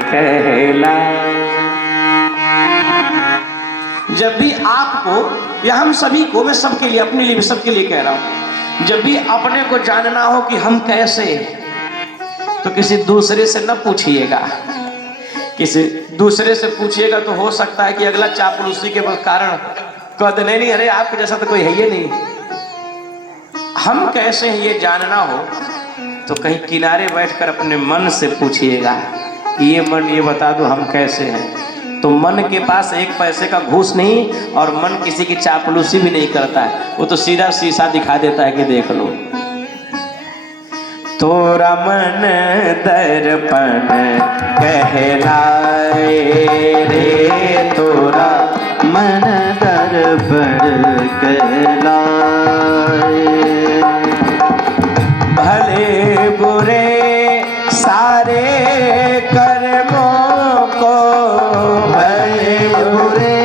कहला। जब भी आपको या हम सभी को, मैं सबके लिए, अपने लिए भी, सबके लिए कह रहा हूं, जब भी अपने को जानना हो कि हम कैसे, तो किसी दूसरे से न पूछिएगा। किसी दूसरे से पूछिएगा तो हो सकता है कि अगला चापलूसी के कारण कह दे नहीं अरे आपके जैसा तो कोई है ही नहीं। हम कैसे हैं ये जानना हो तो कहीं किनारे बैठकर अपने मन से पूछिएगा कि ये मन ये बता दो हम कैसे हैं। तो मन के पास एक पैसे का घूस नहीं, और मन किसी की चापलूसी भी नहीं करता है, वो तो सीधा शीशा दिखा देता है कि देख लो। तोरा मन दर्पण कहलाए रे, तोरा मन दर्पण कहलाए। भले बुरे सारे कर्मों को, भले बुरे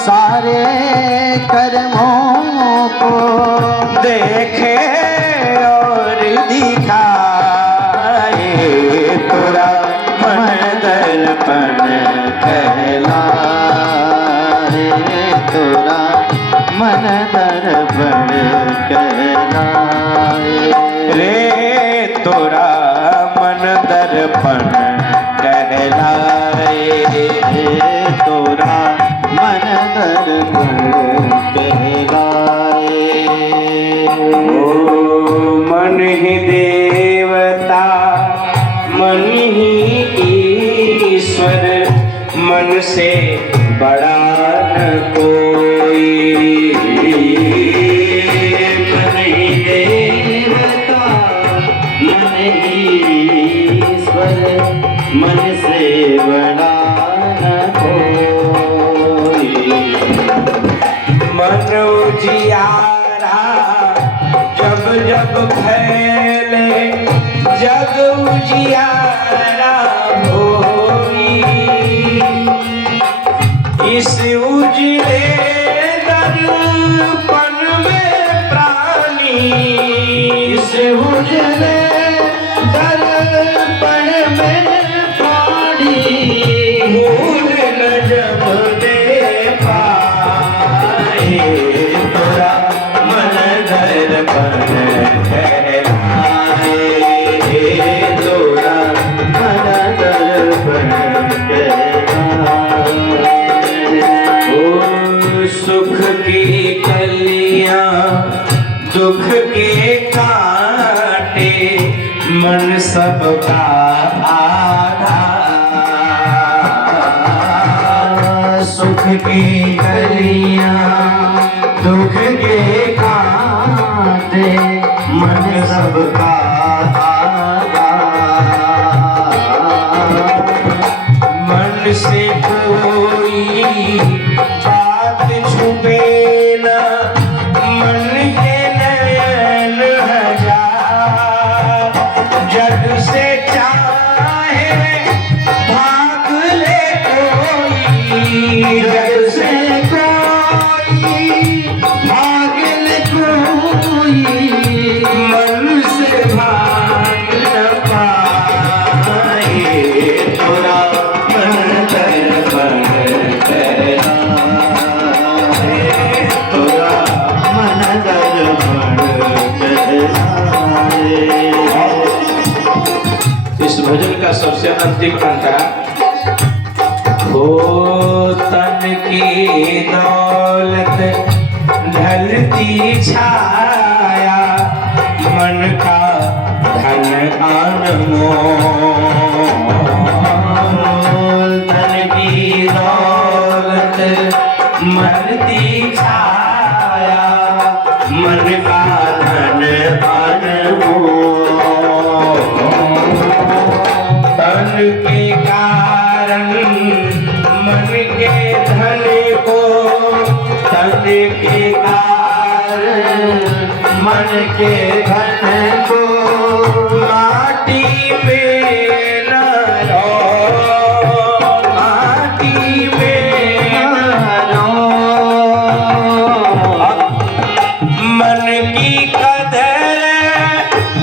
सारे कर्मों को देखे और दिखाए, तोरा मन दर्पण कहलाए, तोरा मन दर्पण कहलाए रे, तोरा मन दर्पण कहलाए रे, तोरा मन दर्पण कहलाए। ओ मन ही देवता मन ही ईश्वर, मन से बड़ा न कोई। मन ही देवता मन ही ईश्वर, मन से बड़ा न कोई। मन उजियारा जब जब फैले, जग उजियारा होई। इस उजले दर्पण में प्राणी, इस उजले दर्पण में प्राणी, भूल न जब दे पाए, तोरा मन दर्पण कहलाए, तोरा मन दर्पण कहलाए। ओ सुख की कलियां दुख के कांटे, मन सबका आधार। सुख की कलियां दुख के कांटे, मन सबका आधार। मन से कोई बात छुपे ना, मन के नयन हजार। जग से चाहे भाग ले कोई, जग से कोई भाग ले कोई, मन से भाग न पाए, तोरा मन दर्पण कहलाए, तोरा मन दर्पण कहलाए। इस भजन का सबसे अंतिम अंतरा, हो तन की दौलत ढलती छाया, मन का धन अनमोल। तन की दौलत मरती छाया, मन का धन अनमोल। तन के कारण मन के धन को, तन के कारण मन के धन को, माटी में न रो, माटी में न रो। मन की कदर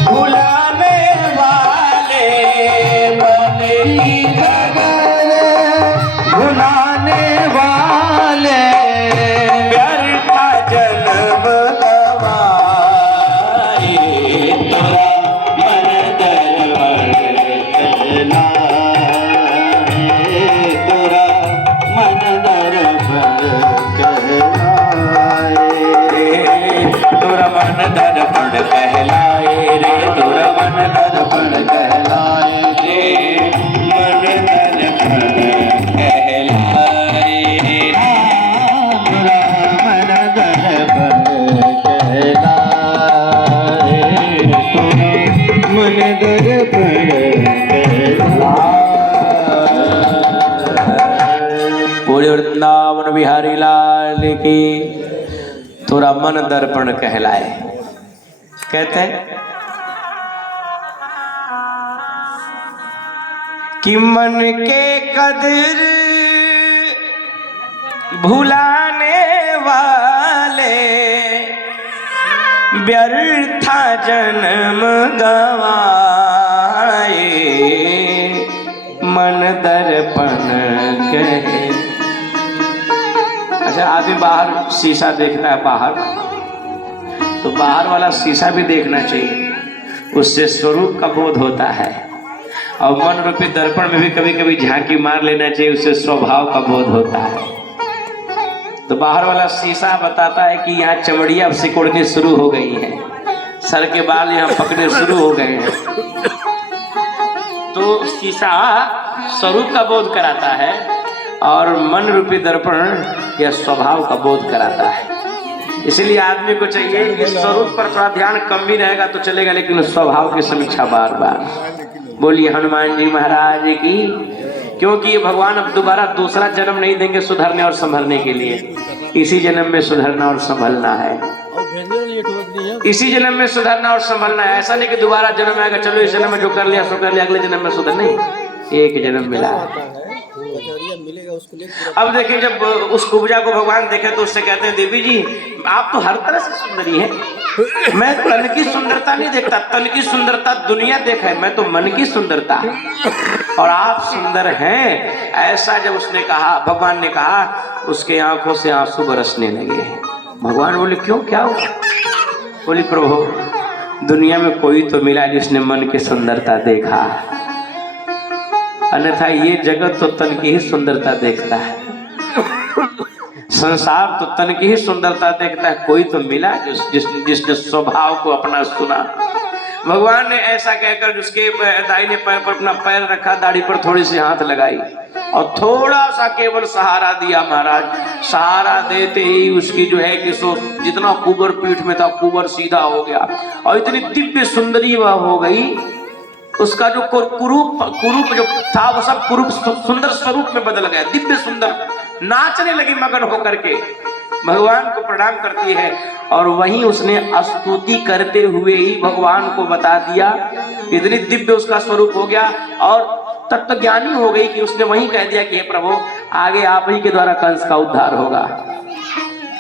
भुलाने वाले बोले वृंदावन बिहारी लाल की। थोड़ा मन दर्पण कहलाए। कहते हैं कि मन के कदर भुलाने वाले व्यर्था जन्म गवाए, मन दर्पण कहे। अच्छा, आदमी बाहर शीशा देखता है बाहर, तो बाहर वाला शीशा भी देखना चाहिए, उससे स्वरूप का बोध होता है। और मन रूपी दर्पण में भी कभी कभी झांकी मार लेना चाहिए, उससे स्वभाव का बोध होता है। तो बाहर वाला शीशा बताता है कि यहाँ चमड़ियाँ सिकुड़नी शुरू हो गई हैं, सर के बाल यहाँ पकड़ने शुरू हो गए हैं। तो शीशा स्वरूप का बोध कराता है और मन रूपी दर्पण यह स्वभाव का बोध कराता है। इसलिए आदमी को चाहिए कि स्वरूप पर थोड़ा ध्यान कम भी रहेगा तो चलेगा, लेकिन स्वभाव की समीक्षा बार बार। बोलिए हनुमान जी महाराज की। क्योंकि ये भगवान अब दोबारा दूसरा जन्म नहीं देंगे सुधरने और संभलने के लिए, इसी जन्म में सुधरना और संभलना है। इसी जन्म में सुधरना और संभलना है। ऐसा नहीं कि दोबारा जन्म आएगा, चलो इस जन्म में जो कर लिया सो कर लिया, अगले जन्म में सुधर नहीं। एक जन्म मिला है। अब देखिए, जब उस कुब्जा को भगवान देखे तो उससे कहते हैं देवी जी आप तो हर तरह से सुंदरी है, मैं तन की सुंदरता नहीं देखता, तन की सुंदरता दुनिया देखा है, मैं तो मन की सुंदरता, और आप सुंदर हैं। ऐसा जब उसने कहा, भगवान ने कहा, उसके आंखों से आंसू बरसने लगे। भगवान बोले क्यों, क्या हुआ? बोली प्रभु दुनिया में कोई तो मिला जिसने मन की सुंदरता देखा, अन्यथा ये जगत तो तन की ही सुंदरता देखता है, संसार तो तन की ही सुंदरता देखता है। कोई तो मिला जिसने स्वभाव को अपना सुना। भगवान ने ऐसा कहकर उसके दाहिने पैर पर अपना पैर रखा, दाढ़ी पर थोड़ी सी हाथ लगाई और थोड़ा सा केवल सहारा दिया। महाराज सहारा देते ही उसकी जो है कि सो जितना कुबर पीठ में था कुबर सीधा हो गया और इतनी दिव्य सुंदरी वह हो गई। उसका जो कुरूप जो था वो सब कुरूप सुंदर स्वरूप में बदल गया, दिव्य सुंदर, नाचने लगी मगन होकर के, भगवान को प्रणाम करती है। और वहीं उसने स्तुति करते हुए ही भगवान को बता दिया, इतनी दिव्य उसका स्वरूप हो गया और तत्वज्ञानी हो गई कि उसने वहीं कह दिया कि हे प्रभु आगे आप ही के द्वारा कंस का उद्धार होगा।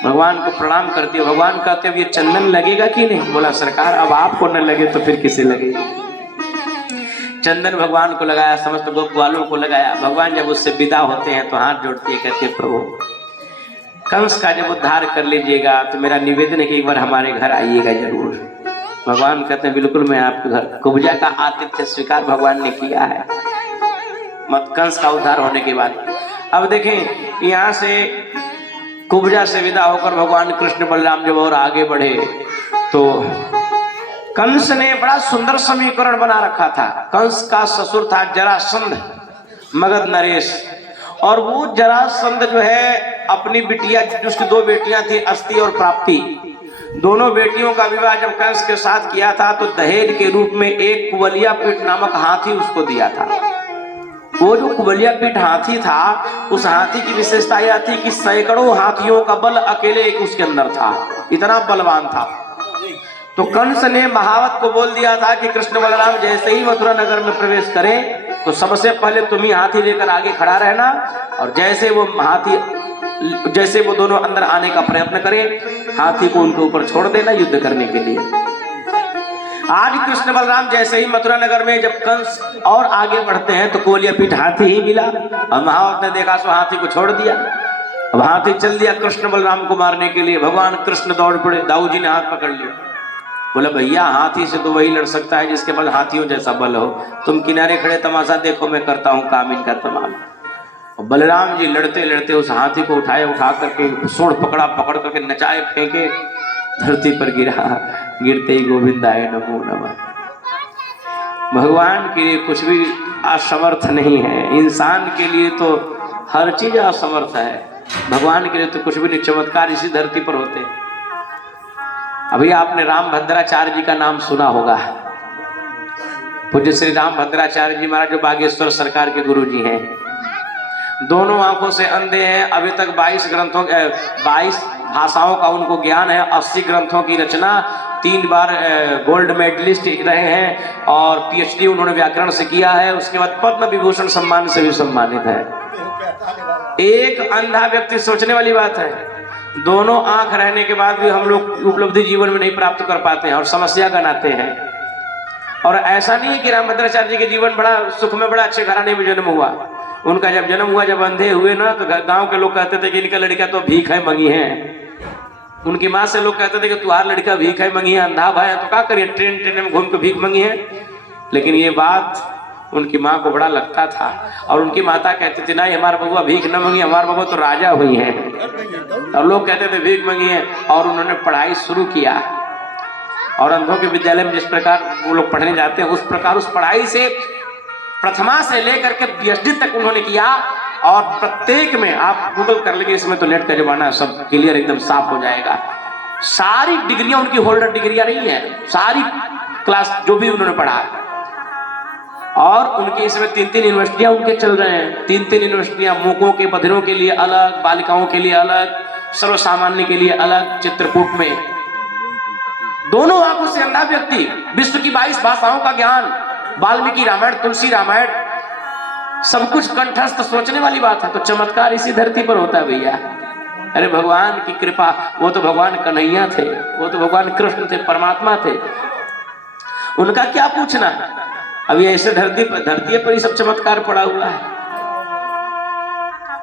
भगवान को प्रणाम करती है। भगवान कहते हैं ये चंदन लगेगा कि नहीं? बोला सरकार अब आपको न लगे तो फिर किसे लगेगा। चंदन भगवान को लगाया, समस्त गोप वालों को लगाया। भगवान जब उससे विदा होते हैं तो हाथ जोड़ते हैं, कहते प्रभु कंस का जब उद्धार कर लीजिएगा तो मेरा निवेदन है कि एक बार हमारे घर आइएगा जरूर। भगवान कहते हैं बिल्कुल मैं आपके घर। कुब्जा का आतिथ्य स्वीकार भगवान ने किया है मत कंस का उद्धार होने के बाद। अब देखें यहाँ से कुब्जा से विदा होकर भगवान कृष्ण बलराम जब और आगे बढ़े तो कंस ने बड़ा सुंदर समीकरण बना रखा था। कंस का ससुर था जरासंध, मगध नरेश, और वो जरासंध जो है अपनी बिटिया, उसकी दो बेटियां थी अस्ति और प्राप्ति, दोनों बेटियों का विवाह जब कंस के साथ किया था तो दहेज के रूप में एक कुबलिया पीठ नामक हाथी उसको दिया था। वो जो कुबलिया पीठ हाथी था उस हाथी की विशेषता यह थी कि सैकड़ों हाथियों का बल अकेले एक उसके अंदर था, इतना बलवान था। तो कंस ने महावत को बोल दिया था कि कृष्ण बलराम जैसे ही मथुरा नगर में प्रवेश करें तो सबसे पहले तुम ही हाथी लेकर आगे खड़ा रहना, और जैसे वो दोनों अंदर आने का प्रयत्न करें हाथी को उनके ऊपर छोड़ देना युद्ध करने के लिए। आज कृष्ण बलराम जैसे ही मथुरा नगर में जब कंस और आगे बढ़ते हैं तो कोलिया पीठ हाथी ही मिला और महावत ने देखा सो हाथी को छोड़ दिया। अब हाथी चल दिया कृष्ण बलराम को मारने के लिए। भगवान कृष्ण दौड़ पड़े, दाऊ जी ने हाथ पकड़ लिया, बोला भैया हाथी से तो वही लड़ सकता है जिसके पास हाथियों जैसा बल हो, तुम किनारे खड़े तमाशा देखो, मैं करता हूँ काम इनका तमाम। और बलराम जी लड़ते लड़ते उस हाथी को उठा करके सूंड पकड़ करके नचाए फेंके, धरती पर गिरा, गिरते ही गोविंद आए नमो नमः। भगवान के लिए कुछ भी असमर्थ नहीं है, इंसान के लिए तो हर चीज असमर्थ है, भगवान के लिए तो कुछ भी नहीं। चमत्कार इसी धरती पर होते हैं। अभी आपने राम भद्राचार्य जी का नाम सुना होगा। पूज्य श्री राम भद्राचार्य जी महाराज जो बागेश्वर सरकार के गुरु जी हैं, दोनों आंखों से अंधे हैं। अभी तक 22 भाषाओं का उनको ज्ञान है, 80 ग्रंथों की रचना, 3 बार गोल्ड मेडलिस्ट रहे हैं और पीएचडी उन्होंने व्याकरण से किया है। उसके बाद पद्म विभूषण सम्मान से भी सम्मानित है। एक अंधा व्यक्ति, सोचने वाली बात है, दोनों आंख रहने के बाद भी हम लोग उपलब्धि जीवन में नहीं प्राप्त कर पाते हैं और समस्या गनाते हैं। और ऐसा नहीं है कि रामभद्राचार्य जी के जीवन बड़ा सुख में, बड़ा अच्छे घराने में जन्म हुआ। उनका जब जन्म हुआ, जब अंधे हुए ना, तो गांव के लोग कहते थे कि इनका लड़का तो भीख है मंगी है। उनकी माँ से लोग कहते थे कि तुम्हारा लड़का भीख है मंगी है, अंधा भाई है, तो क्या करिए, ट्रेन ट्रेन में घूम के भीख मंगी है। लेकिन ये बात उनकी माँ को बड़ा लगता था और उनकी माता कहती थी नहीं, हमारा बबुआ भीख न मंगी, हमारा बबुआ तो राजा हुई है। और लोग कहते थे भीख मंगी है। और उन्होंने पढ़ाई शुरू किया और अंधों के विद्यालय में जिस प्रकार वो लोग पढ़ने जाते हैं, उस प्रकार उस पढ़ाई से प्रथमा से लेकर के पीएचडी तक उन्होंने किया। और प्रत्येक में आप गूगल कर लेंगे, इसमें तो नेट का जमाना है, सब क्लियर एकदम साफ हो जाएगा। सारी डिग्रियां उनकी होल्डर डिग्रियां नहीं है, सारी क्लास जो भी उन्होंने पढ़ा। और उनके इसमें 3 यूनिवर्सिटियां उनके चल रहे हैं। 3 यूनिवर्सिटियां, मूकों के बधिरों के लिए अलग, बालिकाओं के लिए अलग, सर्वसामान्य के लिए अलग, चित्रकूट में। दोनों आंखों से अंधा व्यक्ति, विश्व की 22 भाषाओं का ज्ञान, वाल्मीकि रामायण, तुलसी रामायण, सब कुछ कंठस्थ। सोचने वाली बात है। तो चमत्कार इसी धरती पर होता है भैया। अरे भगवान की कृपा, वो तो भगवान कन्हैया थे, वो तो भगवान कृष्ण थे, परमात्मा थे, उनका क्या पूछना। अभी ऐसे धरती पर ही सब चमत्कार पड़ा हुआ है।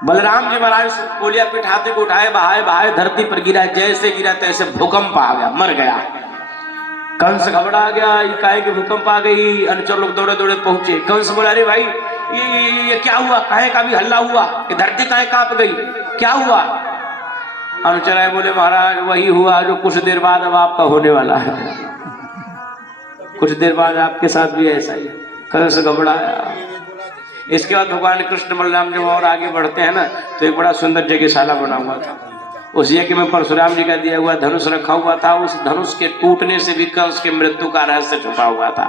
बलराम जी महाराज कोलिया पीठ हाथी को उठाए, बहाए धरती पर गिरा, जैसे गिरा तैसे भूकंप आ गया, मर गया। कंस घबरा गया, इकाई की भूकंप आ गई। अनुचर लोग दौड़े दौड़े पहुंचे। कंस बोला अरे भाई ये क्या हुआ, काहे का भी हल्ला हुआ, ये धरती काहे कांप गई, क्या हुआ। अनुचर आए, बोले महाराज वही हुआ जो कुछ देर बाद अब आपका होने वाला है, कुछ देर बाद आपके साथ भी ऐसा ही। कंस घबराया। इसके बाद भगवान कृष्ण बलराम जब और आगे बढ़ते हैं ना, तो एक बड़ा सुंदर यज्ञशाला बना हुआ था। उस यज्ञ में परशुराम जी का दिया हुआ धनुष रखा हुआ था। उस धनुष के टूटने से भी कंस के मृत्यु का रहस्य छुपा हुआ था।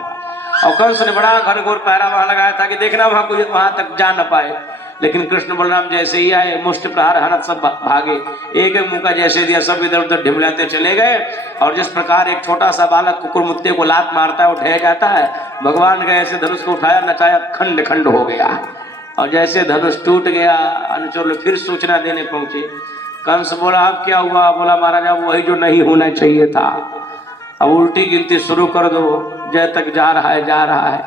और कंस ने बड़ा घनघोर पहरा वहां लगाया था कि देखना वहां कोई वहां तक जा न पाए। लेकिन कृष्ण बलराम जैसे ही आए, मुष्टि प्रहार हनत सब भागे। एक एक मुका जैसे दिया, सब इधर उधर ढिमलाते चले गए। और जिस प्रकार एक छोटा सा बालक कुकुर मुत्ते को लात मारता है, वो ढह जाता है, भगवान का ऐसे धनुष को उठाया, नचाया, खंड खंड हो गया। और जैसे धनुष टूट गया, अनुचर लोग फिर सूचना देने पहुंचे। कंस बोला अब क्या हुआ। बोला महाराज अब वही जो नहीं होना चाहिए था, अब उल्टी गिनती शुरू कर दो, जय तक जा रहा है।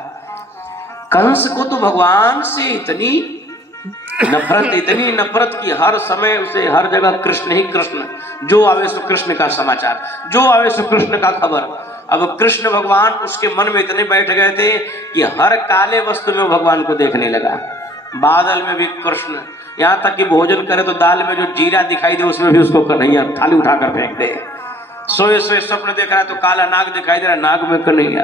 कंस को तो भगवान से इतनी नफरत की, हर समय उसे हर जगह कृष्ण ही कृष्ण, जो आवे सो कृष्ण का समाचार, जो आवे सो कृष्ण का खबर। अब कृष्ण भगवान उसके मन में इतने बैठ गए थे कि हर काले वस्तु में भगवान को देखने लगा। बादल में भी कृष्ण, यहाँ तक कि भोजन करे तो दाल में जो जीरा दिखाई दे उसमें भी उसको कन्हैया, थाली उठाकर फेंक दे। सोए स्वप्न देख रहा है तो काला नाग दिखाई दे रहा है, नाग में कन्हैया।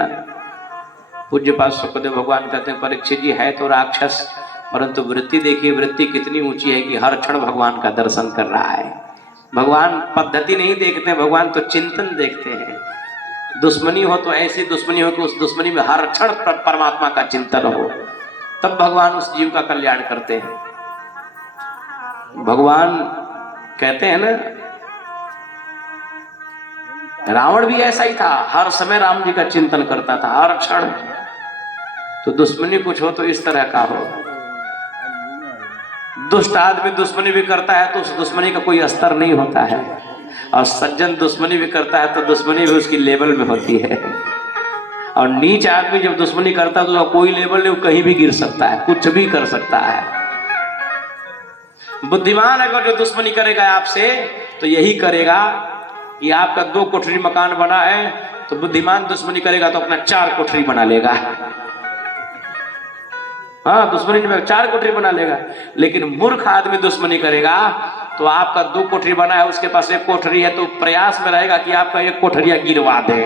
पूज्य पास सुखदेव भगवान कहते हैं परीक्षित जी है तो राक्षस, परंतु वृत्ति देखिए, वृत्ति कितनी ऊंची है कि हर क्षण भगवान का दर्शन कर रहा है। भगवान पद्धति नहीं देखते, भगवान तो चिंतन देखते हैं। दुश्मनी हो तो ऐसी दुश्मनी हो कि उस दुश्मनी में हर क्षण परमात्मा का चिंतन हो, तब भगवान उस जीव का कल्याण करते हैं। भगवान कहते हैं ना, रावण भी ऐसा ही था, हर समय राम जी का चिंतन करता था, हर क्षण। तो दुश्मनी कुछ हो तो इस तरह का हो। दुष्ट आदमी दुश्मनी भी करता है तो उस दुश्मनी का कोई स्तर नहीं होता है, और सज्जन दुश्मनी भी करता है तो दुश्मनी भी उसकी लेवल में होती है। और नीच आदमी जब दुश्मनी करता है तो कोई लेवल नहीं, वो कहीं भी गिर सकता है, कुछ भी कर सकता है। बुद्धिमान अगर जो दुश्मनी करेगा आपसे तो यही करेगा कि आपका 2 कोठरी मकान बना है, तो बुद्धिमान दुश्मनी करेगा तो अपना 4 कोठरी बना लेगा। हाँ, दुश्मनी में 4 कोठरी बना लेगा। लेकिन मूर्ख आदमी दुश्मनी करेगा तो आपका 2 कोठरी बना है, उसके पास 1 कोठरी है, तो प्रयास में रहेगा कि आपका 1 कोठरिया गिरवा दे।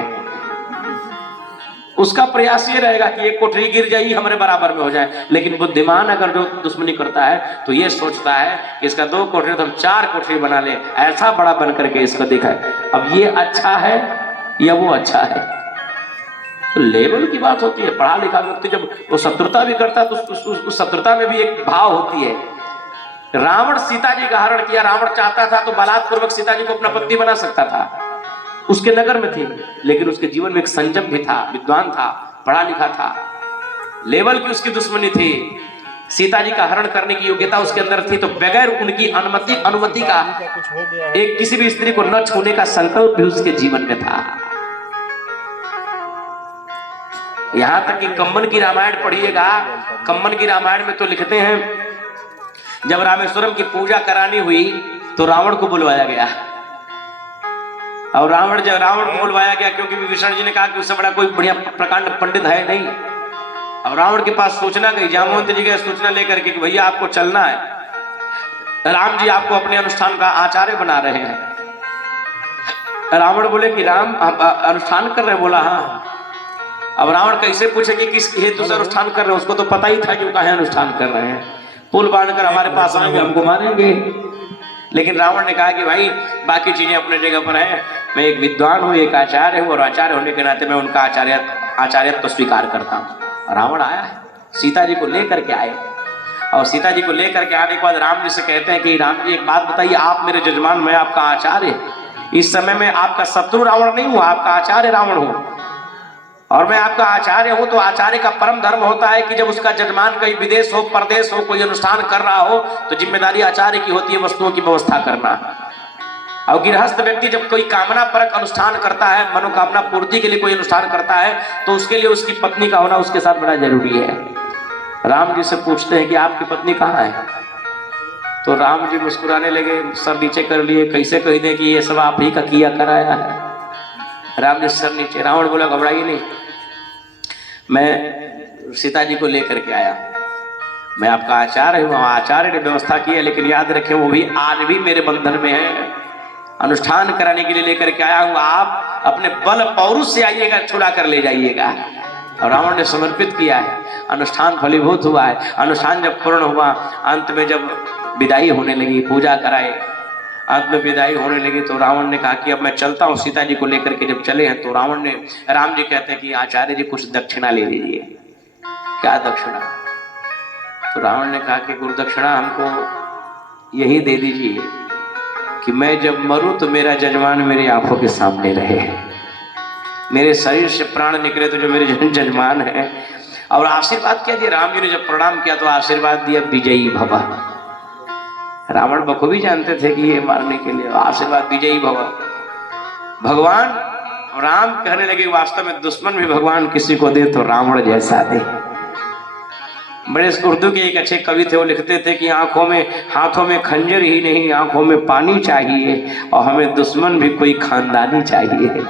उसका प्रयास ये रहेगा कि 1 कोठरी गिर जाए, हमारे बराबर में हो जाए। लेकिन बुद्धिमान अगर जो दुश्मनी करता है तो ये सोचता है कि इसका 2 कोठरी तो हम 4 कोठरी बना ले, ऐसा बड़ा बन करके इसको दिखाए। अब ये अच्छा है या वो अच्छा है, तो लेवल की बात होती है। पढ़ा लिखा व्यक्ति जब वो शत्रुता भी करता है तो उस शत्रुता में भी एक भाव होती है। रावण सीता जी का हरण किया। रावण चाहता था तो बलात्पूर्वक सीता जी को अपना पत्नी बना सकता था, उसके नगर में थी, लेकिन उसके जीवन में एक संयम भी था, विद्वान था, पढ़ा लिखा था, लेवल की उसकी दुश्मनी थी। सीता जी का हरण करने की योग्यता उसके अंदर थी, तो बगैर उनकी अनुमति का एक किसी भी स्त्री को न छूने का संकल्प भी उसके जीवन में था। यहां तक कि कम्बन की रामायण पढ़िएगा, कम्बन की रामायण में तो लिखते हैं जब रामेश्वरम की पूजा करानी हुई तो रावण को बुलवाया गया, और रावण को बुलवाया गया क्योंकि विभीषण जी ने कहा कि उससे बड़ा कोई बढ़िया प्रकांड पंडित है नहीं। अब रावण के पास सूचना गई, जामवंत जी गए सूचना लेकर के कि भैया आपको चलना है, राम जी आपको अपने अनुष्ठान का आचार्य बना रहे हैं। रावण बोले कि राम आप अनुष्ठान कर रहे हैं? बोला हाँ। अब रावण कैसे पूछे कि किस हेतु से अनुष्ठान कर रहे हैं, उसको तो पता ही था कि वो कहाँ अनुष्ठान कर रहे हैं। पुल बांधकर हमारे पास आएंगे, हमको मारेंगे। लेकिन रावण ने कहा कि भाई बाकी चीजें अपने जगह पर हैं, मैं एक विद्वान हूँ, एक आचार्य हूँ, और आचार्य होने के नाते मैं उनका आचार्यत्व तो स्वीकार करता हूँ। रावण आया है, सीता जी को लेकर के आए, और सीता जी को लेकर के आने के बाद राम जी से कहते हैं कि राम जी एक बात बताइए, आप मेरे जजमान, मैं आपका आचार्य, इस समय में आपका शत्रु रावण नहीं हूँ, आपका आचार्य रावण हूँ, और मैं आपका आचार्य हूं। तो आचार्य का परम धर्म होता है कि जब उसका जजमान कहीं विदेश हो, परदेश हो, कोई अनुष्ठान कर रहा हो, तो जिम्मेदारी आचार्य की होती है वस्तुओं की व्यवस्था करना। और गृहस्थ व्यक्ति जब कोई कामना परक अनुष्ठान करता है, मनोकामना पूर्ति के लिए कोई अनुष्ठान करता है, तो उसके लिए उसकी पत्नी का होना उसके साथ बड़ा जरूरी है। राम जी से पूछते हैं कि आपकी पत्नी कहाँ है? तो राम जी मुस्कुराने लगे, सर नीचे कर लिए, कैसे कह दें कि ये सब आप ही का किया कराया है। राम जी सर नीचे। रावण बोला घबराइए नहीं, मैं सीता जी को लेकर के आया, मैं आपका आचार्य हूँ, आचार्य ने व्यवस्था की है, लेकिन याद रखें वो भी आज भी मेरे बंधन में है, अनुष्ठान कराने के लिए लेकर के आया हूँ, आप अपने बल पौरुष से आइएगा, छुड़ा कर ले जाइएगा। और रावण ने समर्पित किया है, अनुष्ठान फलीभूत हुआ है। अनुष्ठान जब पूर्ण हुआ, अंत में जब विदाई होने लगी, पूजा कराए, अंत में विदाई होने लगी, तो रावण ने कहा कि अब मैं चलता हूँ। सीता जी को लेकर के जब चले हैं तो रावण ने, राम जी कहते हैं कि आचार्य जी कुछ दक्षिणा ले लीजिए। क्या दक्षिणा? तो रावण ने कहा कि गुरु दक्षिणा हमको यही दे दीजिए कि मैं जब मरूं तो मेरा जजमान मेरी आंखों के सामने रहे, मेरे शरीर से प्राण निकले तो जो मेरे जजमान है। और आशीर्वाद क्या दिया? राम जी ने जब प्रणाम किया तो आशीर्वाद दिया, विजयी भव। रावण बखूबी जानते थे कि ये मारने के लिए, आशीर्वाद विजयी भव। भगवान राम कहने लगे वास्तव में दुश्मन भी भगवान किसी को दे तो रावण जैसा दे। बड़े उर्दू के एक अच्छे कवि थे, वो लिखते थे कि हाथों में खंजर ही नहीं, आंखों में पानी चाहिए, और हमें दुश्मन भी कोई खानदानी चाहिए।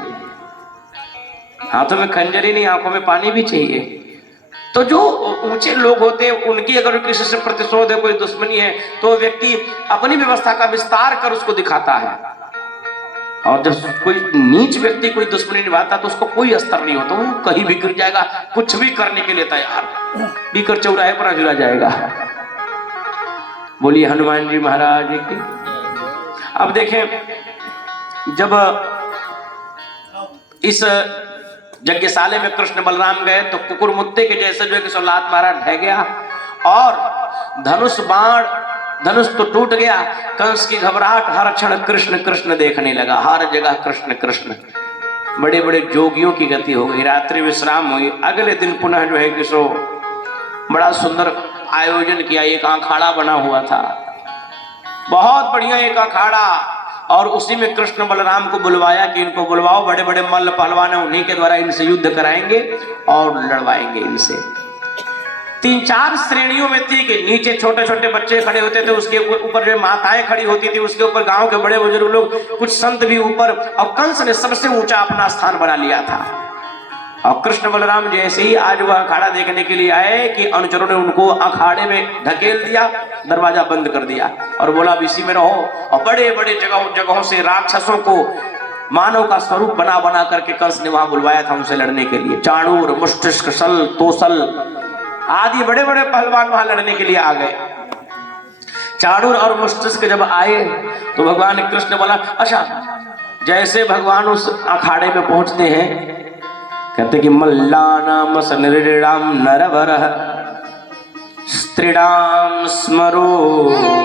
हाथों में खंजर ही नहीं, आंखों में पानी भी चाहिए। तो जो ऊंचे लोग होते हैं उनकी अगर किसी से प्रतिशोध है, कोई दुश्मनी है, तो व्यक्ति अपनी व्यवस्था का विस्तार कर उसको दिखाता है। और जब कोई नीच व्यक्ति कोई दुश्मनी निभाता तो उसको कोई अस्तर नहीं होता, वो कहीं भी गिर जाएगा, कुछ भी करने के लिए तैयार, बीकर चौराहे पर जुड़ा जाएगा। बोलिए हनुमान जी महाराज की। अब देखें, जब इस यज्ञशाले में कृष्ण बलराम गए तो कुकुर मुत्ते के जैसे जो है कि लात मारा ढह गया, और धनुष तो टूट गया। कंस की घबराहट, हर क्षण कृष्ण कृष्ण देखने लगा, हर जगह कृष्ण कृष्ण। बड़े बड़े जोगियों की गति हो गई, रात्रि विश्राम हुई। अगले दिन पुनः जो है कि सो बड़ा सुंदर आयोजन किया, एक अखाड़ा बना हुआ था, बहुत बढ़िया एक अखाड़ा, और उसी में कृष्ण बलराम को बुलवाया कि इनको बुलवाओ, बड़े बड़े मल्ल पहलवान है, उन्हीं के द्वारा इनसे युद्ध कराएंगे और लड़वाएंगे इनसे। 3-4 श्रेणियों में थी कि नीचे छोटे छोटे बच्चे खड़े होते थे, उसके ऊपर जो माताएं खड़ी होती थी, उसके ऊपर गांव के बड़े बुजुर्ग लोग, कुछ संत भी ऊपर, और कंस ने सबसे ऊंचा अपना स्थान बना लिया था। और कृष्ण बलराम जैसे ही आज वह अखाड़ा देखने के लिए आए कि अनुचरों ने उनको अखाड़े में धकेल दिया, दरवाजा बंद कर दिया और बोला अब इसी में रहो। और बड़े बड़े जगहों से राक्षसों को मानव का स्वरूप बना बना करके कंस ने वहां बुलवाया था उनसे लड़ने के लिए। चाणूर, मुष्टिक, सल, तोसल आदि बड़े बड़े पहलवान वहां लड़ने के लिए आ गए। चाणूर और मुष्टिक जब आए तो भगवान कृष्ण बोला, अच्छा, जैसे भगवान उस अखाड़े में पहुंचते हैं, कहते कि मल्लानाम सनृणाम नरवरः स्त्रीणाम स्मरो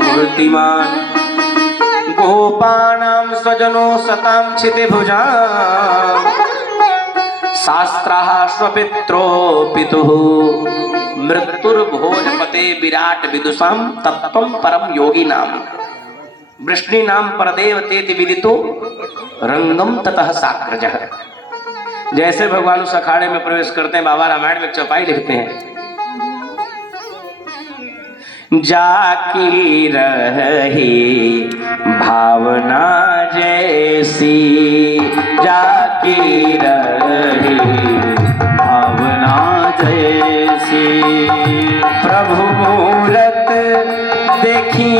मूर्तिमान गोपानां स्वजनो सतां क्षितिभुजा शास्त्राः स्वपित्रो पितुः मृत्युर्भोजपते विराट विदुषां तत्त्वं परम योगिनाम् वृष्णीनां परदेव तेति विदितो रंगम ततः साक्रजः। जैसे भगवान उस अखाड़े में प्रवेश करते हैं, बाबा रामायण में चौपाई लिखते हैं, जाकी रही भावना जैसी, जाकी रही भावना जैसी, प्रभु मूरत देखी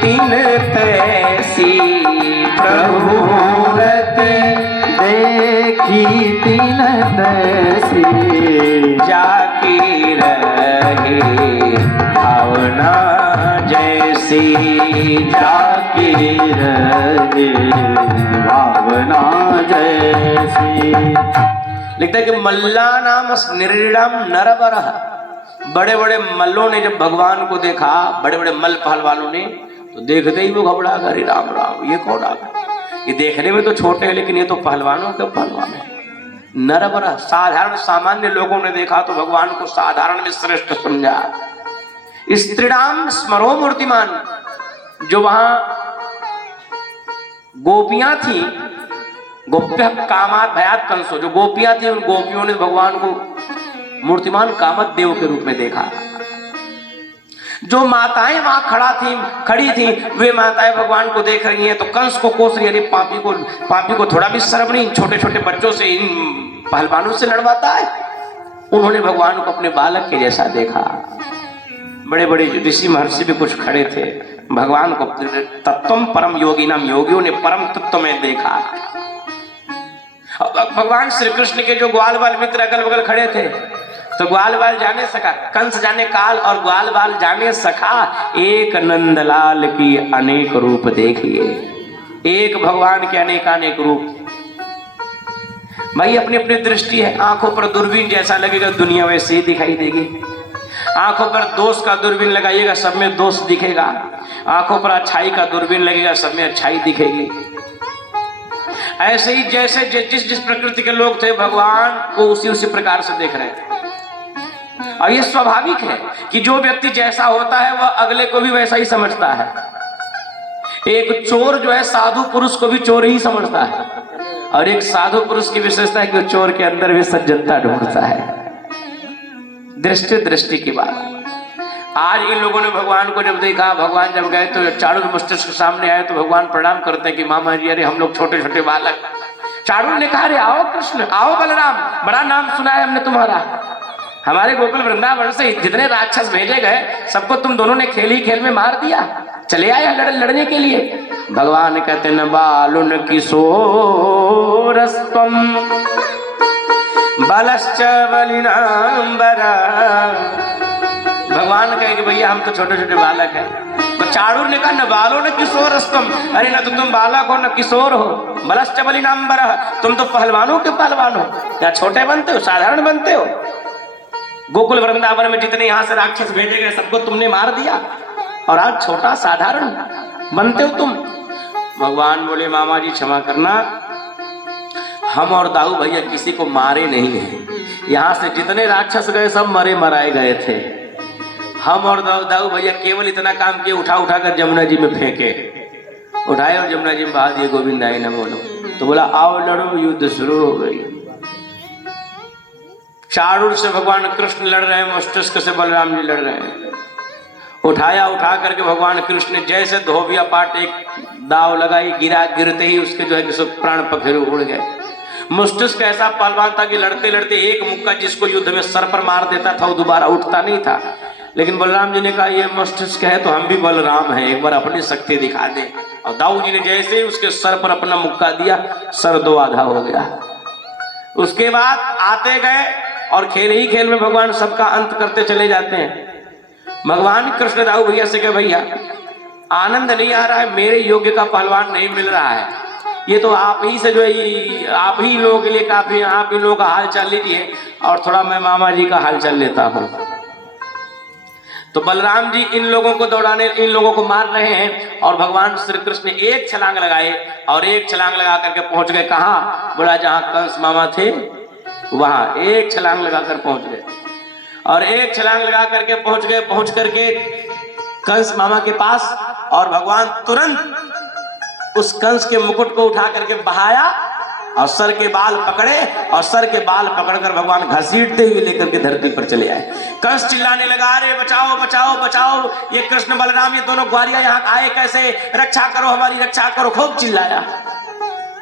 तीन तैसी, प्रभु मूरत देखी तीन तैसी, जाकी रही भावना जैसी, जाकी रहे भावना जैसी। लिखता है कि मल्ला नाम निर्णम नरवरः, बड़े बड़े मल्लों ने जब भगवान को देखा, बड़े बड़े मल्ल पहलवानों ने, तो देखते ही वो घबरा गए, अरे राम राम, ये कौन आ गया? ये देखने में तो छोटे हैं लेकिन ये तो पहलवानों के पहलवान है। नरवरः, साधारण सामान्य लोगों ने देखा तो भगवान को साधारण में श्रेष्ठ समझा। स्त्रीणाम स्मरो मूर्तिमान, जो वहां गोपियां थी, गोप्य कामात भयात कंसो, जो गोपियां थी उन गोपियों ने भगवान को मूर्तिमान कामत देव के रूप में देखा। जो माताएं वहां खड़ी थी, वे माताएं भगवान को देख रही हैं तो कंस को कोस रही है, पापी को थोड़ा भी शर्म नहीं, छोटे छोटे बच्चों से, इन पहलवानों से लड़वाता है। उन्होंने भगवान को अपने बालक के जैसा देखा। बड़े बड़े ऋषि महर्षि भी कुछ खड़े थे, भगवान को तत्वम परम योगी नाम, योगियों ने परम तत्व में देखा। भगवान श्री कृष्ण के जो ग्वाल बाल मित्र अगल बगल खड़े थे, तो ग्वाल बाल जाने सका, कंस जाने काल और ग्वाल बाल जाने सका, एक नंदलाल की अनेक रूप देखिए, एक भगवान के अनेक रूप। भाई अपनी अपनी दृष्टि है, आंखों पर दूरबीन जैसा लगेगा दुनिया वैसे ही दिखाई देगी। आंखों पर दोष का दूरबीन लगाइएगा, सब में दोष दिखेगा। आंखों पर अच्छाई का दूरबीन लगेगा, सब में अच्छाई दिखेगी। ऐसे ही जैसे जिस प्रकृति के लोग थे, भगवान को उसी प्रकार से देख रहे थे। और ये स्वाभाविक है कि जो व्यक्ति जैसा होता है वह अगले को भी वैसा ही समझता है। एक चोर जो है साधु पुरुष को भी चोर ही समझता है, और एक साधु पुरुष की विशेषता है कि चोर के अंदर भी सज्जनता ढूंढता है। दृष्टि की बात। आज इन लोगों ने भगवान को जब देखा, भगवान जब गए तो चाणूर मस्तिष्क के सामने आए तो भगवान प्रणाम करते हैं कि मामा जी, अरे हम लोग छोटे छोटे बालक। चाणूर ने कहा, अरे आओ कृष्ण, आओ बलराम, बड़ा नाम सुना है हमने तुम्हारा। हमारे गोकुल वृंदावन से जितने राक्षस भेजे गए सबको तुम दोनों ने खेल ही खेल में मार दिया, चले आए लड़ने के लिए। भगवान कहते न बालुन किशोरस्त्वं बलश्च बलिनांबरा। भगवान कहे कि भैया हम तो छोटे छोटे बालक हैं। तो चाणूर ने कहा न बालो न किशोरस्त्वं, अरे न तो तुम बालक हो न किशोर हो। बलश्च बलिनांबरा, तुम तो पहलवानों के पहलवान हो। क्या छोटे बनते हो, साधारण बनते हो? गोकुल वृंदावन में जितने यहाँ से राक्षस भेजे गए सबको तुमने मार दिया, और आज छोटा साधारण बनते हो तुम। भगवान बोले मामा जी क्षमा करना, हम और दाऊ भैया किसी को मारे नहीं हैं। यहाँ से जितने राक्षस गए सब मरे मराए गए थे। हम और दाऊ भैया केवल इतना काम किए, उठा कर जमुना जी में फेंके, उठाए और जमुना जी में बहा दिए, गोविंदाई न बोलो। तो बोला आओ लड़ो, युद्ध शुरू हो गई। चाणूर से भगवान कृष्ण लड़ रहे हैं, मस्तिष्क से बलराम जी लड़ रहे हैं। उठा करके भगवान कृष्ण ने जैसे धोबिया पाट एक दाव लगाई, गिरते ही उसके जो है कि सब प्राण पखेरु उड़ गए। मस्तिष्क ऐसा पहलवान था कि लड़ते लड़ते एक मुक्का जिसको युद्ध में सर पर मार देता था वो दोबारा उठता नहीं था। लेकिन बलराम जी ने कहा ये मस्तिष्क है तो हम भी बलराम हैं, एक बार अपनी शक्ति दिखा दे। और दाऊ जी ने जैसे ही उसके सर पर अपना मुक्का दिया, सर दो आधा हो गया। उसके बाद आते गए और खेल ही खेल में भगवान सबका अंत करते चले जाते हैं। भगवान कृष्ण दाऊ भैया से कहे भैया आनंद नहीं आ रहा है, मेरे योग्य का पहलवान नहीं मिल रहा है, ये तो आप ही से जो है आप ही लोगों के लिए काफी, आप ही लोगों का हाल चाल लीजिए और थोड़ा मैं मामा जी का हाल चाल लेता हूँ। तो तो बलराम जी इन लोगों को दौड़ाने, इन लोगों को मार रहे हैं और भगवान श्री कृष्ण एक छलांग लगाए और एक छलांग लगा करके पहुंच गए कहां? बोला जहां कंस मामा थे वहां एक छलांग लगाकर पहुंच गए और एक छलांग लगा करके पहुंच गए। पहुंच करके कंस मामा के पास और भगवान तुरंत उस कंस के मुकुट को उठा करके बहाया और सर के बाल पकड़े और सर के बाल पकड़कर भगवान घसीटते हुए लेकर के धरती पर चले आए। कंस चिल्लाने लगा, अरे बचाओ बचाओ बचाओ, ये कृष्ण बलराम ये दोनों ग्वारिया यहाँ आए कैसे, रक्षा करो हमारी रक्षा करो, खूब चिल्लाया।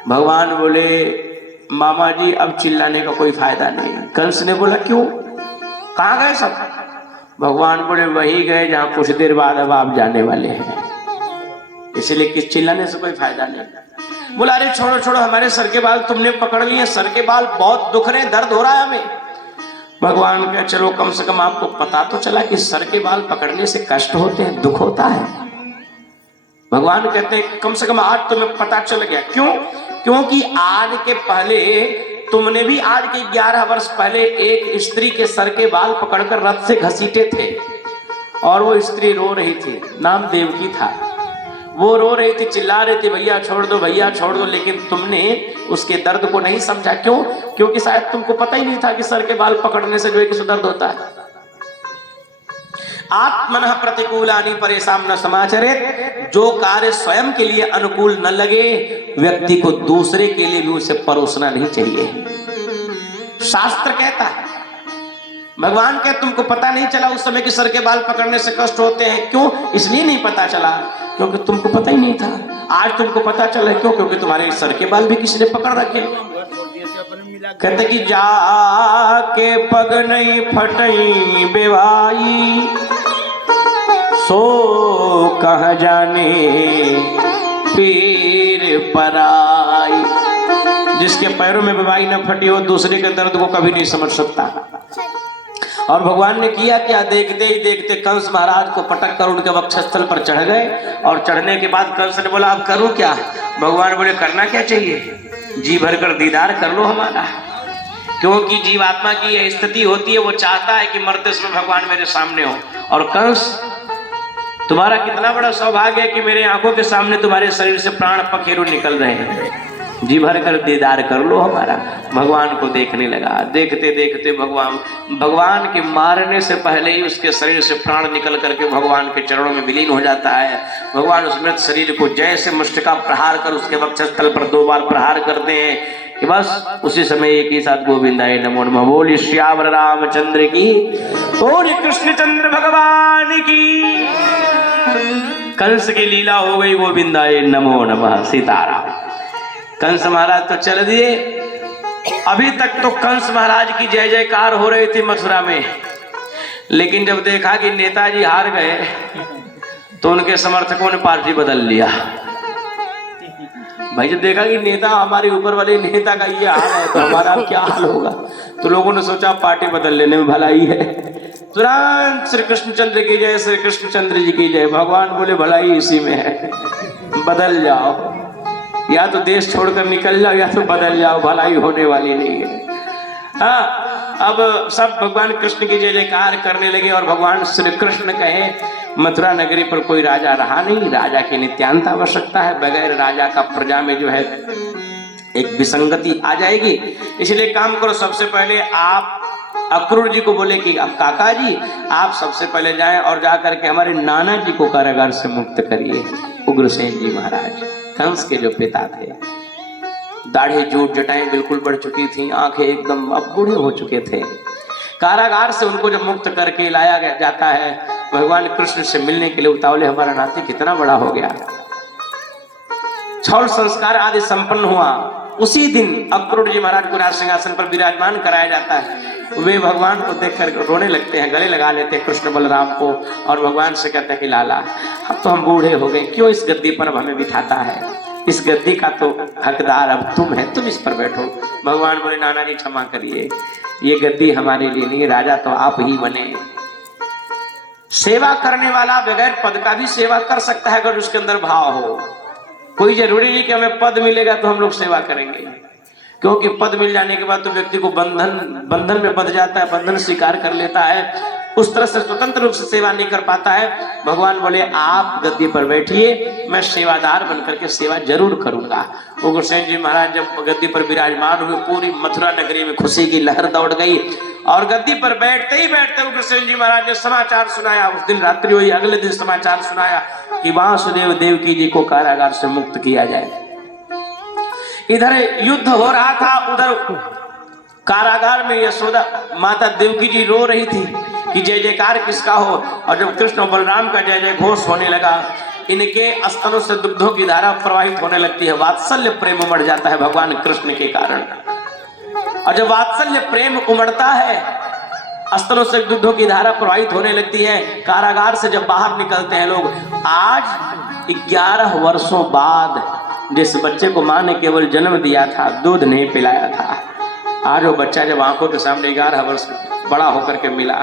भगवान बोले मामा जी अब चिल्लाने का कोई फायदा नहीं। कंस ने बोला क्यों, कहाँ गए सब? भगवान बोले वही गए जहां कुछ देर बाद अब आप जाने वाले हैं, इसलिए किस चिल्लाने से कोई फायदा नहीं। बोला अरे छोड़ो छोड़ो, हमारे सर के बाल तुमने पकड़ लिए, सर के बाल बहुत दुख रहे, दर्द हो रहा है हमें। भगवान कहे चलो कम से कम आपको पता तो चला कि सर के बाल पकड़ने से कष्ट होते हैं, दुख होता है। भगवान कहते हैं कम से कम आज तुम्हें पता चल गया। क्यों? क्योंकि आज के पहले तुमने भी आज के 11 वर्ष पहले एक स्त्री के सर के बाल पकड़कर रथ से घसीटे थे और वो स्त्री रो रही थी, नाम देवकी था। वो रो रही थी, चिल्ला रही थी भैया छोड़ दो भैया छोड़ दो, लेकिन तुमने उसके दर्द को नहीं समझा। क्यों? क्योंकि शायद तुमको पता ही नहीं था कि सर के बाल पकड़ने से जो है कि दर्द होता है। आत्मनः प्रतिकूलानि परेशान न समाचरेत, जो कार्य स्वयं के लिए अनुकूल न लगे व्यक्ति को दूसरे के लिए भी उसे परोसना नहीं चाहिए। शास्त्र कहता है, भगवान के तुमको पता नहीं चला उस समय कि सर के बाल पकड़ने से कष्ट होते हैं। क्यों? इसलिए नहीं पता चला क्योंकि तुमको पता ही नहीं था। आज तुमको पता चला, क्यों? क्योंकि तुम्हारे सर के बाल भी किसी ने पकड़ रखे। कहते कि जाके पग नहीं फटई बेवाई, सो कह जाने पीर पराई। जिसके पैरों में बेवाई न फटी हो दूसरे के दर्द को कभी नहीं समझ सकता। और भगवान ने किया क्या? देखते ही देखते कंस महाराज को पटक कर उनके वक्षस्थल पर चढ़ गए और चढ़ने के बाद कंस ने बोला अब करूं क्या? भगवान बोले करना क्या चाहिए, जी भर कर दीदार कर लो हमारा। क्योंकि जीवात्मा की यह स्थिति होती है, वो चाहता है कि मरते समय भगवान मेरे सामने हो। और कंस तुम्हारा कितना बड़ा सौभाग्य है कि मेरे आंखों के सामने तुम्हारे शरीर से प्राण पखेरु निकल रहे हैं, जी भर कर दीदार कर लो हमारा। भगवान को देखने लगा। देखते देखते भगवान के मारने से पहले ही उसके शरीर से प्राण निकल करके भगवान के चरणों में विलीन हो जाता है। भगवान उस मृत शरीर को जैसे मुष्टिका प्रहार कर उसके वक्षस्थल पर 2 बार प्रहार करते हैं कि बस उसी समय एक ही साथ गोविंदाय नमो नमः बोलिए श्याम रामचंद्र की, बोलिए कृष्णचंद्र भगवान की। कंस की लीला हो गई, गोविंदाय नमो नमः, सीताराम। कंस महाराज तो चल दिए। अभी तक तो कंस महाराज की जय जयकार हो रही थी मथुरा में, लेकिन जब देखा कि नेताजी हार गए तो उनके समर्थकों ने पार्टी बदल लिया। भाई जब देखा कि नेता हमारे ऊपर वाले नेता का ये हाल है तो हमारा क्या हाल होगा, तो लोगों ने सोचा पार्टी बदल लेने में भलाई है। तुरंत श्री कृष्णचंद्र की जय, श्री कृष्णचंद्र जी की जय। भगवान बोले भलाई इसी में है, बदल जाओ, या तो देश छोड़कर निकल जाओ या तो बदल जाओ, भलाई होने वाली नहीं है। हाँ, अब सब भगवान कृष्ण की जय जयकार करने लगे और भगवान श्री कृष्ण कहे मथुरा नगरी पर कोई राजा रहा नहीं, राजा की नित्यांत आवश्यकता है, बगैर राजा का प्रजा में जो है एक विसंगति आ जाएगी। इसलिए काम करो, सबसे पहले आप अक्रूर जी को बोले कि अब काका जी आप सबसे पहले जाएं और जाकर के हमारे नाना जी को कारागार से मुक्त करिए। उग्रसेन जी महाराज कंस के जो पिता थे, दाढ़ी जूट जटाएं बिल्कुल बढ़ चुकी थी, आंखें एकदम अब बूढ़े हो चुके थे। कारागार से उनको जब मुक्त करके लाया जाता है, भगवान कृष्ण से मिलने के लिए उतावले, हमारा नाती कितना बड़ा हो गया। छौल संस्कार आदि संपन्न हुआ। उसी दिन अक्रूर जी महाराज को राज सिंहासन पर विराजमान कराया जाता है। वे भगवान को देखकर रोने लगते हैं, गले लगा लेते हैं कृष्ण बलराम को और भगवान से कहते हैं कि लाला अब तो हम बूढ़े हो गए, क्यों इस गद्दी पर अब हमें बिठाता है, इस गद्दी का तो हकदार अब तुम है, तुम इस पर बैठो। भगवान बोले नाना जी क्षमा करिए, ये गद्दी हमारे लिए नहीं, राजा तो आप ही बने। सेवा करने वाला बगैर पद का भी सेवा कर सकता है अगर उसके अंदर भाव हो। कोई जरूरी नहीं कि हमें पद मिलेगा तो हम लोग सेवा करेंगे, क्योंकि पद मिल जाने के बाद तो व्यक्ति को बंधन में बंध जाता है, बंधन स्वीकार कर लेता है उस तरह से स्वतंत्र रूप से सेवा नहीं कर पाता है। भगवान बोले आप गद्दी पर बैठिए, मैं सेवादार बनकर के सेवा जरूर करूंगा। उग्रसेन जी महाराज जब गद्दी पर विराजमान हुए, पूरी मथुरा नगरी में खुशी की लहर दौड़ गई और गद्दी पर बैठते ही बैठते उग्रसेन जी महाराज ने समाचार सुनाया। उस दिन रात्रि हुई, अगले दिन समाचार सुनाया कि वासुदेव देवकी जी को कारागार से मुक्त किया जाए। इधर युद्ध हो रहा था, उधर कारागार में यशोदा माता देवकी जी रो रही थी कि जय जयकार किसका हो। और जब कृष्ण और बलराम का जय जय घोष होने लगा, इनके स्तनों से दुग्धों की धारा प्रवाहित होने लगती है। वात्सल्य प्रेम उमड़ जाता है भगवान कृष्ण के कारण। और जब वात्सल्य प्रेम उमड़ता है, स्तनों से दुग्धों की धारा प्रवाहित होने लगती है, कारागार से जब बाहर निकलते हैं लोग, आज 11 वर्षों बाद जिस बच्चे को माँ ने केवल जन्म दिया था, दूध नहीं पिलाया था, आज वो बच्चा जब आंखों के सामने 11 वर्ष बड़ा होकर के मिला,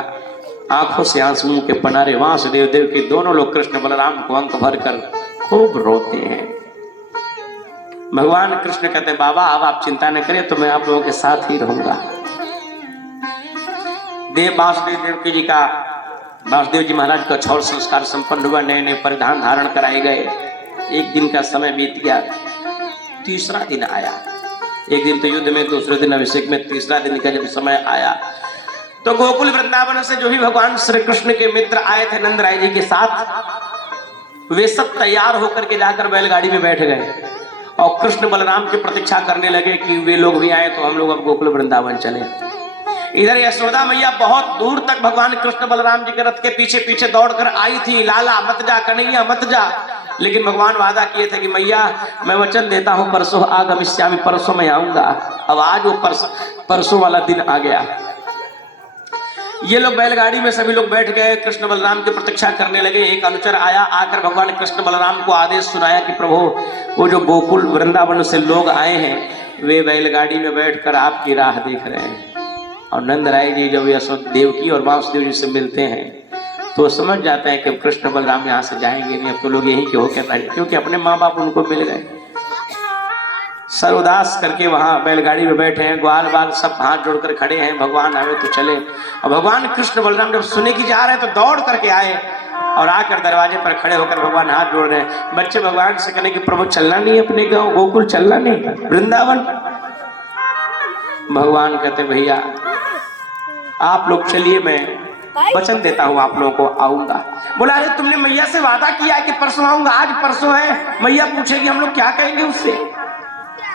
आंखों से आंसुओं के पनारे वासुदेव देव के दोनों लोग कृष्ण बलराम को अंक भर कर खूब रोते हैं। भगवान कृष्ण कहते हैं बाबा अब आप चिंता न करें, तो मैं आप लोगों के साथ ही रहूंगा। देव वासुदेव देवकी जी का, वासुदेव जी महाराज का छौर संस्कार संपन्न हुआ, नए नए परिधान धारण कराए गए। एक दिन का समय बीत गया, तीसरा दिन आया। एक दिन तो युद्ध में, दूसरे दिन अभिषेक में, तीसरा दिन का जब समय आया तो गोकुल वृंदावन से जो भी भगवान श्री कृष्ण के मित्र आए थे नंद राय जी के साथ, वे सब तैयार होकर के जाकर बैलगाड़ी में बैठ गए और कृष्ण बलराम की प्रतीक्षा करने लगे कि वे लोग भी आए तो हम लोग अब गोकुल वृंदावन चले। इधर यशोदा मैया बहुत दूर तक भगवान कृष्ण बलराम जी के रथ के पीछे पीछे दौड़कर आई थी, लाला मत जा, कन्हैया मत जा। लेकिन भगवान वादा किए थे कि मैया मैं वचन देता हूं परसों आगमिष्यामि, परसों मैं आऊंगा। अब आज वो परसों वाला दिन आ गया। ये लोग बैलगाड़ी में सभी लोग बैठ गए, कृष्ण बलराम की प्रतीक्षा करने लगे। एक अनुचर आया, आकर भगवान कृष्ण बलराम को आदेश सुनाया कि प्रभु वो जो गोकुल वृंदावन से लोग आए हैं, वे बैलगाड़ी में बैठकर आपकी राह देख रहे हैं। और नंद राय जी जब यशोदा देवकी और वासुदेव जी से मिलते हैं तो समझ जाते हैं कि कृष्ण बलराम यहाँ से जाएंगे नहीं, अब तो लोग यहीं के होकर बैठे, क्योंकि अपने माँ बाप उनको मिल गए। सर उदास करके वहां बैलगाड़ी में बैठे हैं, ग्वाल बाल सब हाथ जोड़कर खड़े हैं, भगवान आवे तो चले। और भगवान कृष्ण बलराम जब सुने की जा रहे हैं तो दौड़ करके आए और आकर दरवाजे पर खड़े होकर भगवान हाथ जोड़ रहे हैं। बच्चे भगवान से कहने कि प्रभु चलना नहीं अपने गाँव गोकुल, चलना नहीं वृंदावन। भगवान कहते भैया आप लोग चलिए, मैं वचन देता हूं आप लोगों को आऊंगा। बोला अरे तुमने मैया से वादा किया है कि परसों आऊंगा, आज परसों है, मैया पूछेगी हम लोग क्या कहेंगे उससे।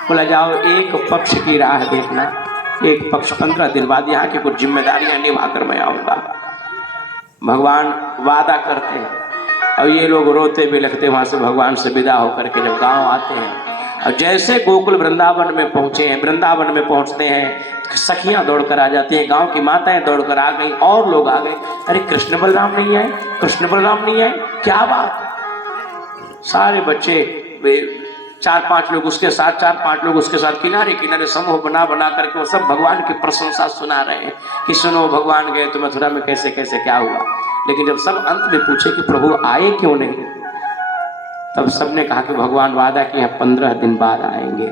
बोला जाओ एक पक्ष की राह देखना, एक पक्ष 15 दिन बाद यहाँ की कुछ जिम्मेदारियां निभा कर मैं आऊंगा। भगवान वादा करते हैं और ये लोग रोते बिलखते वहां से भगवान से विदा होकर के जब गांव आते हैं और जैसे गोकुल वृंदावन में पहुंचे हैं, वृंदावन में पहुंचते हैं, सखियां दौड़कर आ जाती हैं, गांव की माताएं दौड़कर आ गई और लोग आ गए। अरे कृष्ण बलराम नहीं आए, कृष्ण बलराम नहीं आए, क्या बात। सारे बच्चे 4-5 लोग उसके साथ, 4-5 लोग उसके साथ किनारे किनारे समूह बना बना करके वो सब भगवान की प्रशंसा सुना रहे हैं कि सुनो भगवान गए तो मथुरा में कैसे कैसे क्या हुआ। लेकिन जब सब अंत में पूछे कि प्रभु आए क्यों नहीं, तब सबने कहा कि भगवान वादा किया 15 दिन बाद आएंगे।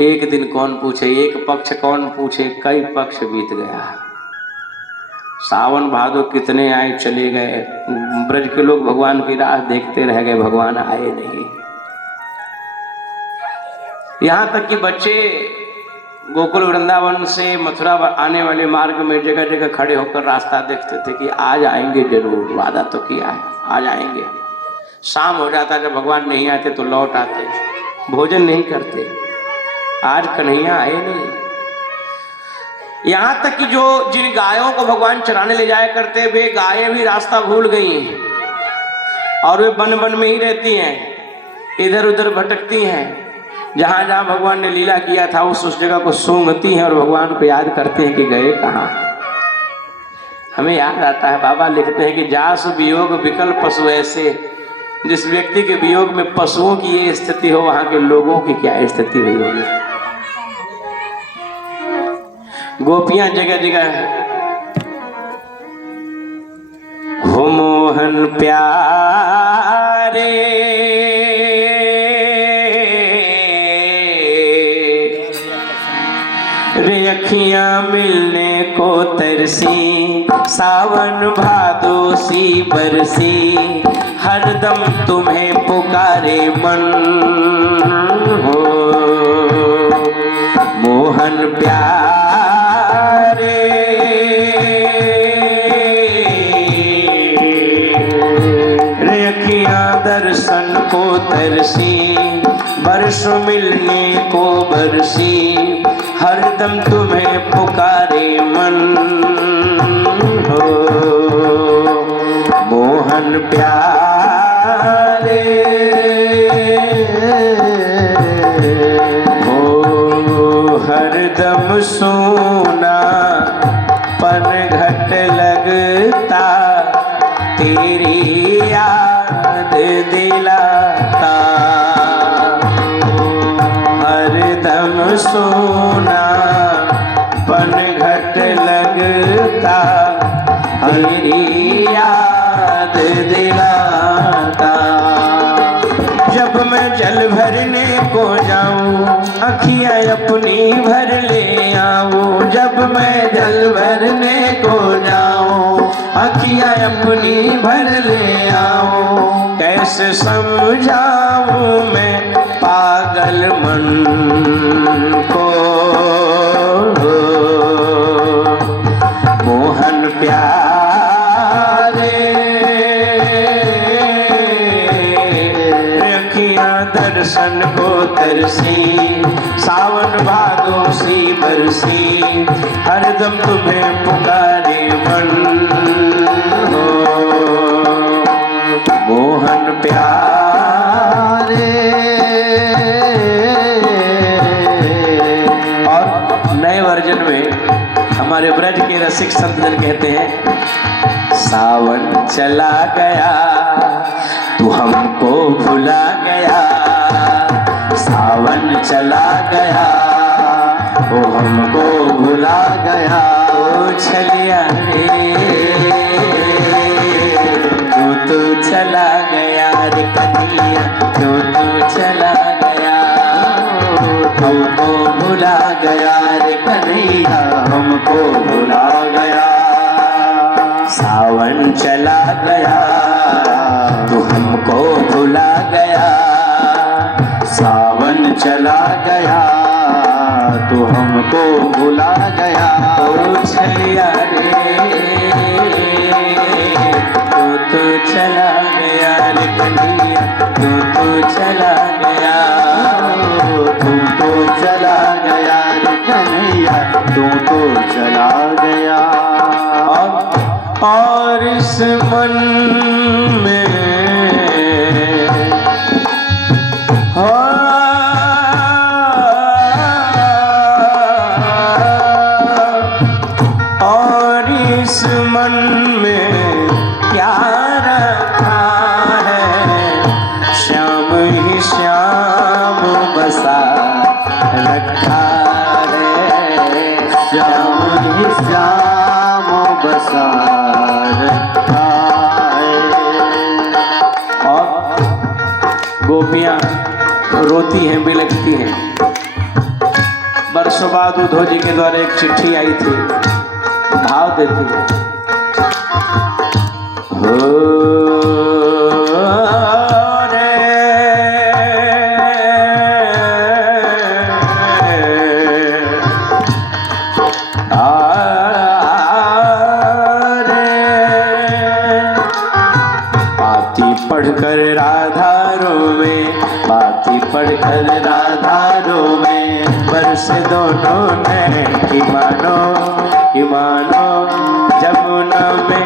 एक दिन कौन पूछे, एक पक्ष कौन पूछे, कई पक्ष बीत गया। सावन भादो कितने आए चले गए, ब्रज के लोग भगवान की राह देखते रह गए, भगवान आए नहीं। यहां तक कि बच्चे गोकुल वृंदावन से मथुरा आने वाले मार्ग में जगह जगह खड़े होकर रास्ता देखते थे कि आज आएंगे जरूर, वादा तो किया है आज आएंगे। शाम हो जाता, जब भगवान नहीं आते तो लौट आते, भोजन नहीं करते। आज कन्हैया आए नहीं। यहां तक कि जो जिन गायों को भगवान चराने ले जाया करते, वे गायें भी रास्ता भूल गई और वे वन वन में ही रहती हैं, इधर उधर भटकती हैं। जहां जहां भगवान ने लीला किया था उस जगह को सूंघती हैं और भगवान को याद करते हैं कि गए कहाँ। हमें याद आता है, बाबा लिखते हैं कि जास वियोग विकल पशु ऐसे, जिस व्यक्ति के वियोग में पशुओं की ये स्थिति हो, वहां के लोगों की क्या स्थिति हुई होगी। गोपियां जगह जगह हो मोहन प्यारे रे अखियां मिलने को तरसी, सावन भादो सी बरसी, हरदम तुम्हें पुकारे मन हो। मोहन प्यारे रेखियां दर्शन को तरसी, बरसों मिलने को बरसी, हरदम तुम्हें पुकारे मन हो। मोहन प्यारे हो, हरदम सोना पन घट लगता, तेरी याद दिलाता। हरदम सोना पन घट लगता, तेरी याद दिलाता। जब मैं जल भरने को जाऊं, अखियां अपनी भर ले आऊं। जब मैं जल भरने को जाऊं, अखियां अपनी भर ले आऊं। कैसे समझाऊं मैं पागल मन को। मोहन प्यारे रेखियां दर्शन को तरसी, सावन भादो सी बरसी, हरदम तुम्हें पुकारे मन हो। मोहन प्यारे। और नए वर्जन में हमारे ब्रज के रसिक संतजन कहते हैं, सावन चला गया तू हमको भुला गया, सावन चला गया वो हमको भुला गया। ओ छलिया रे तू चला गया रे कन्हैया, तू चला गया, हमको भुला गया रे कन्हैया, हमको भुला गया। सावन चला गया तू हमको भुला गया, सावन चला गया तू हमको भुला गया। ओ छलिया रे तू चला गया रे कन्हैया, तू चला गया, तू तो चला गया रे कन्हैया, तू तो चला गया। और इस मन में और इस मन में क्या रखा है, श्याम ही श्याम बसा रखा है, श्याम ही श्याम बसा रखा है। और गोपियां रोती हैं, बिलखती हैं। वर्षों बाद उद्धव जी के द्वारा एक चिट्ठी आई थी, भाव देती है। हो रे बाती पढ़कर राधा रोवे, बाती पढ़कर राधा रोवे, बरस दोनों नैन की मानो जमुना में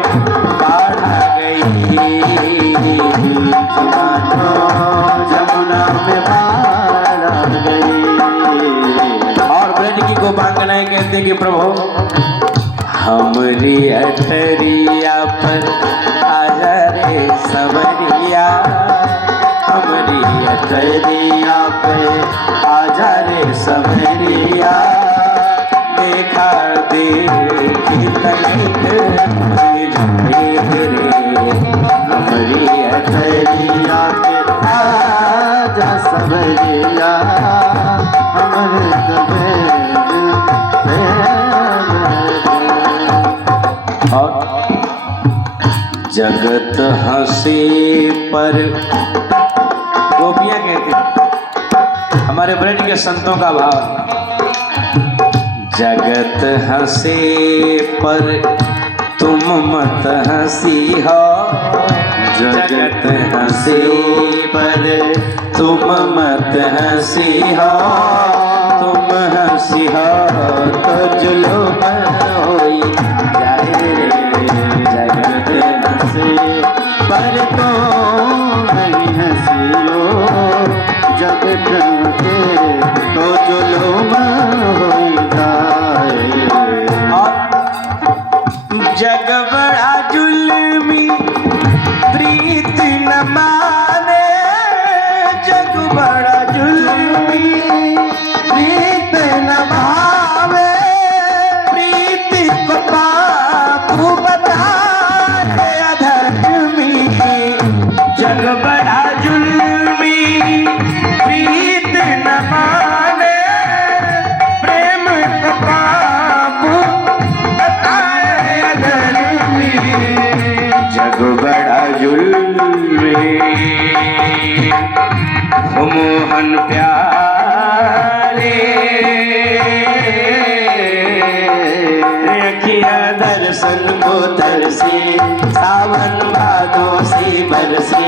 बाढ़ आ गई, मानो जमुना में बाढ़ आ गई। और ब्रज की गोपांगनाएं कहते हैं कि प्रभु हमरी अठरिया पर आजा रे समरिया, हमरी अठरिया पे आजा रे समरिया, देखा देखी तनिक हमरी अठरिया पे आजा समरिया, हमरे और जगत हंसे पर, गोपियां कहती, हमारे ब्रज के संतों का भाव, जगत हंसे पर तुम मत हंसी हो, जगत हंसे पर तुम मत हंसी हो, तुम हंसी हो तो जुल्म होई जाए रे, जगत हंसे पर तो नहीं हंसियो, जगत के तो जुल्म हो जाए। जग बड़ा जुल्मी प्रीत न माने, जग बड़ा जुल्मी प्रीत न भावे, प्रीति को पाप बताए अधर्मी, जग बड़ा जुल्मी प्रीत न माने, प्रेम को पाप बताए अधर्मी, जग बड़ा जुल्मी हो मोहन प्यारे, किया दर्शन को तरसे, सावन भादों से बरसे,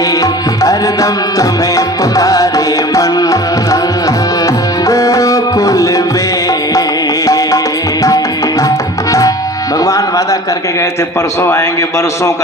हरदम तुम्हें पुकारे मन गोकुल में। भगवान वादा करके गए थे परसों आएंगे, बरसों का